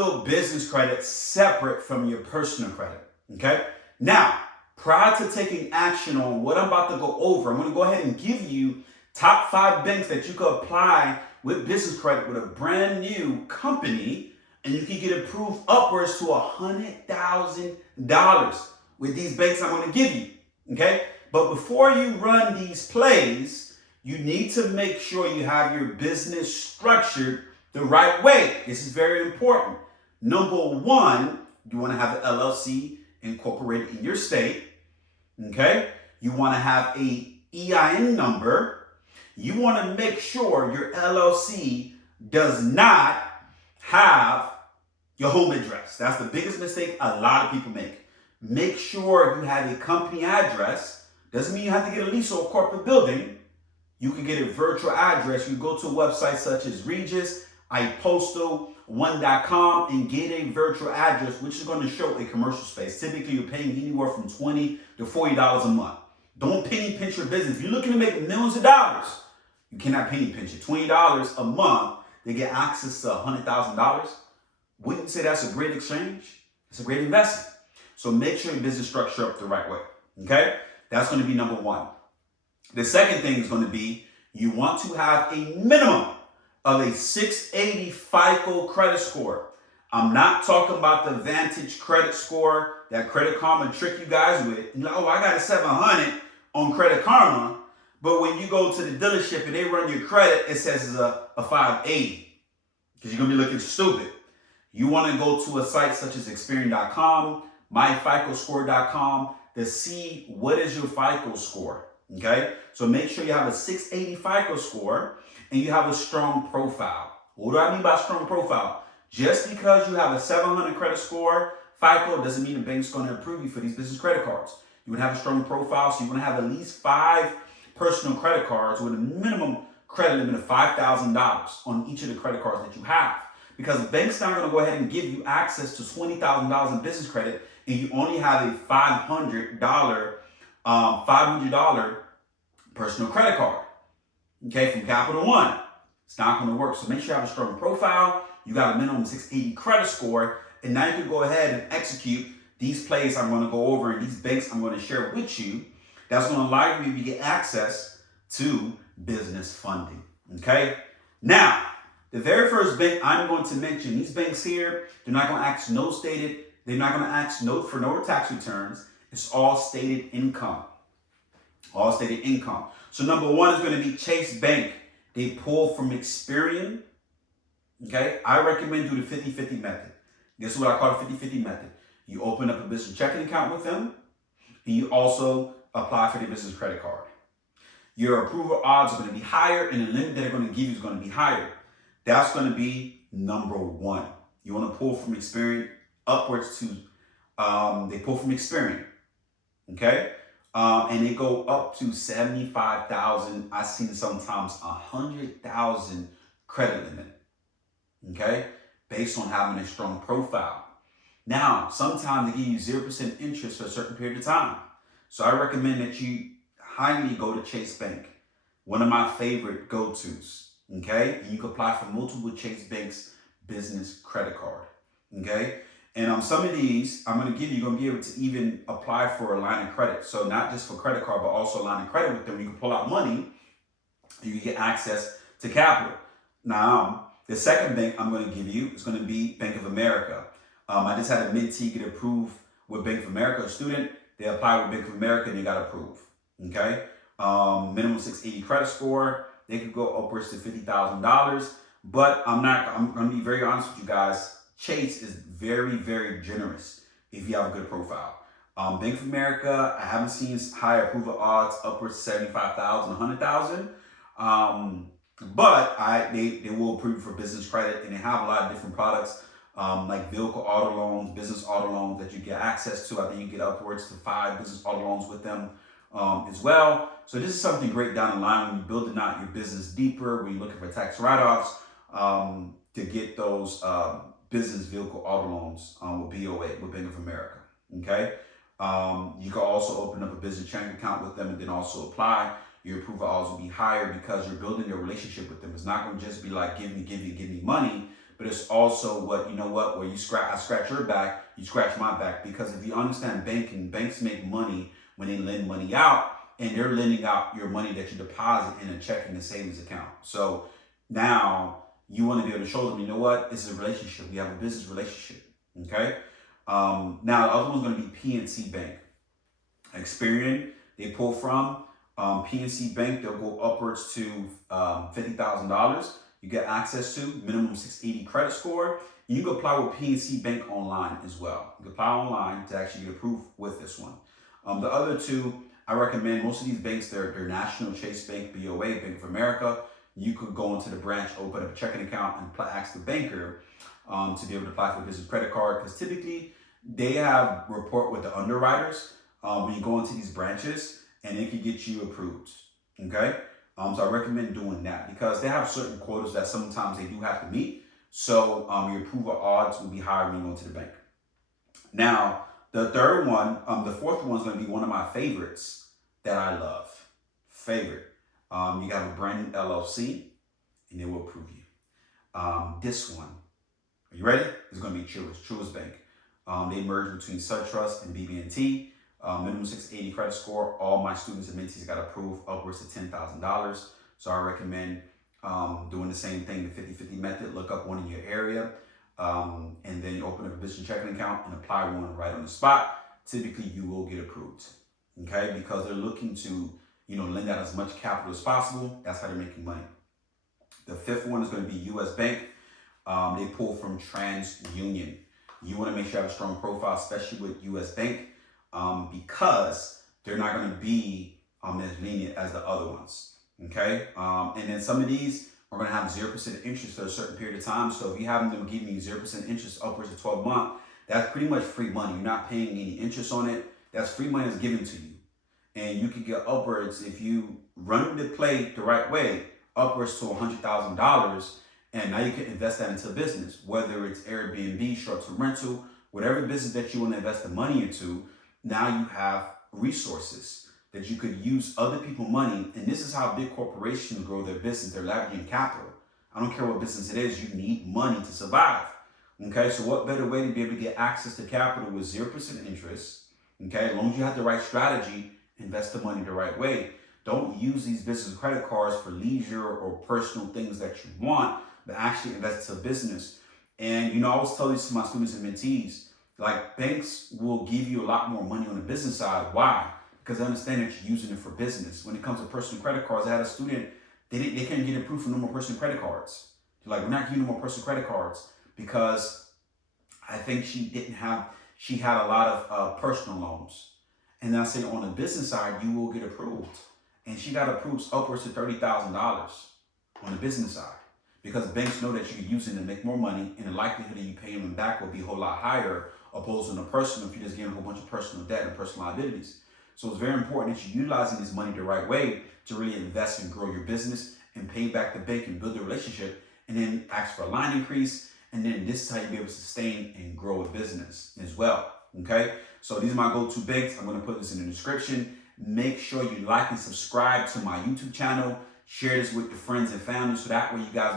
build business credit separate from your personal credit, okay? Now, prior to taking action on what I'm about to go over, I'm going to go ahead and give you top 5 banks that you could apply with business credit with a brand new company, and you can get approved upwards to $100,000 with these banks I'm going to give you, okay? But before you run these plays, you need to make sure you have your business structured the right way. This is very important. Number 1, you want to have an LLC incorporated in your state, okay? You want to have a EIN number. You want to make sure your LLC does not have your home address. That's the biggest mistake a lot of people make. Make sure you have a company address. Doesn't mean you have to get a lease or a corporate building. You can get a virtual address. You go to a website such as Regis, iPostal1.com, and get a virtual address, which is going to show a commercial space. Typically, you're paying anywhere from $20 to $40 a month. Don't penny pinch your business. If you're looking to make millions of dollars, you cannot penny pinch it. $20 a month, they get access to $100,000. Wouldn't you say that's a great exchange? It's a great investment. So make sure your business structure up the right way, okay? That's going to be number 1. The second thing is going to be you want to have a minimum of a 680 FICO credit score. I'm not talking about the Vantage credit score that Credit Karma trick you guys with. You know, oh, I got a 700 on Credit Karma, but when you go to the dealership and they run your credit, it says it's a 580 because you're going to be looking stupid. You want to go to a site such as Experian.com, myficoscore.com to see what is your FICO score, okay? So make sure you have a 680 FICO score and you have a strong profile. What do I mean by strong profile? Just because you have a 700 credit score, FICO doesn't mean the bank's going to approve you for these business credit cards. You want to have a strong profile, so you want to have at least 5 personal credit cards with a minimum credit limit of $5,000 on each of the credit cards that you have. Because banks are going to go ahead and give you access to $20,000 in business credit, and you only have a $500 personal credit card, okay, from Capital One. It's not going to work. So make sure you have a strong profile. You got a minimum 680 credit score, and now you can go ahead and execute these plays I'm going to go over and these banks I'm going to share with you. That's going to allow you to get access to business funding, okay? Now, the very first bank I'm going to mention, these banks here, they're not going to ask no stated, they're not going to ask no for no tax returns. It's all stated income. All stated income. So number 1 is going to be Chase Bank. They pull from Experian. Okay, I recommend do the 50-50 method. This is what I call the 50-50 method. You open up a business checking account with them, and you also apply for the business credit card. Your approval odds are going to be higher, and the limit that they're going to give you is going to be higher. That's going to be number 1. You want to pull from Experian upwards to, they pull from Experian, okay? And they go up to 75,000. I've seen sometimes 100,000 credit limit, okay? Based on having a strong profile. Now, sometimes they give you 0% interest for a certain period of time. So I recommend that you highly go to Chase Bank, one of my favorite go-tos. Okay, and you can apply for multiple Chase Bank's business credit card. Okay, and some of these I'm going to give you, you're going to be able to even apply for a line of credit. So not just for credit card, but also a line of credit with them. You can pull out money, you can get access to capital. Now, the second bank I'm going to give you is going to be Bank of America. I just had a mentee get approved with Bank of America. A student, they applied with Bank of America and they got approved. Okay, minimum 680 credit score. They could go upwards to $50,000, but I'm going to be very honest with you guys. Chase is very, very generous if you have a good profile. Bank of America, I haven't seen high approval odds upwards to 75,000, 100,000. But they will approve you for business credit, and they have a lot of different products like vehicle auto loans, business auto loans that you get access to. I think you get upwards to 5 business auto loans with them as well. So this is something great down the line when you're building out your business deeper, when you're looking for tax write-offs to get those business vehicle auto loans with BOA, with Bank of America, okay? You can also open up a business checking account with them and then also apply. Your approval odds will be higher because you're building a relationship with them. It's not going to just be like, give me money, but it's also where I scratch your back, you scratch my back. Because if you understand banking, banks make money when they lend money out, and they're lending out your money that you deposit in a checking and savings account. So now you want to be able to show them, it's a relationship. We have a business relationship. Okay. Now the other one's going to be PNC Bank. Experian, they pull from PNC Bank. They'll go upwards to $50,000. You get access to minimum 680 credit score. You can apply with PNC Bank online as well. You can apply online to actually get approved with this one. The other two, I recommend most of these banks, they're National, Chase Bank, BOA, Bank of America. You could go into the branch, open up a checking account, and ask the banker to be able to apply for a business credit card, because typically they have rapport with the underwriters when you go into these branches, and they can get you approved. Okay, so I recommend doing that because they have certain quotas that sometimes they do have to meet. So your approval odds will be higher when you go into the bank. Now, the fourth one is going to be one of my favorites that I love. Favorite. You have a brand new LLC, and they will approve you. This one, are you ready? It's going to be Truist Bank. They merged between SunTrust and BB&T. Minimum 680 credit score. All my students and mentees got approved upwards of $10,000. So I recommend doing the same thing, the 50-50 method. Look up one in your area, and then you open up a business checking account and apply one right on the spot. Typically, you will get approved, okay? Because they're looking to, lend out as much capital as possible. That's how they're making money. The fifth one is going to be U.S. Bank. They pull from TransUnion. You want to make sure you have a strong profile, especially with U.S. Bank, because they're not going to be as lenient as the other ones. Okay, and then some of these are going to have 0% interest for a certain period of time. So if you have them giving you 0% interest upwards of 12 months, that's pretty much free money. You're not paying any interest on it. That's free money that's given to you. And you can get upwards, if you run the play the right way, upwards to $100,000. And now you can invest that into a business, whether it's Airbnb, short-term rental, whatever business that you want to invest the money into. Now you have resources that you could use other people's money. And this is how big corporations grow their business. They're leveraging capital. I don't care what business it is. You need money to survive. Okay, so what better way to be able to get access to capital with 0% interest? Okay, as long as you have the right strategy, invest the money the right way. Don't use these business credit cards for leisure or personal things that you want, but actually invest into a business. And, I always tell this to my students and mentees, like, banks will give you a lot more money on the business side. Why? Because they understand that you're using it for business. When it comes to personal credit cards, I had a student, they couldn't get approved for no more personal credit cards. They're like, we're not giving no more personal credit cards because I think she had a lot of personal loans. And then I say on the business side, you will get approved. And she got approved upwards to $30,000 on the business side. Because banks know that you're using to make more money, and the likelihood of you paying them back will be a whole lot higher opposed to the personal if you just give them a whole bunch of personal debt and personal liabilities. So it's very important that you're utilizing this money the right way to really invest and grow your business and pay back the bank and build a relationship, and then ask for a line increase. And then this is how you'll be able to sustain and grow a business as well. Okay, so these are my go-to banks. I'm going to put this in the description. Make sure you like and subscribe to my YouTube channel. Share this with your friends and family so that way you guys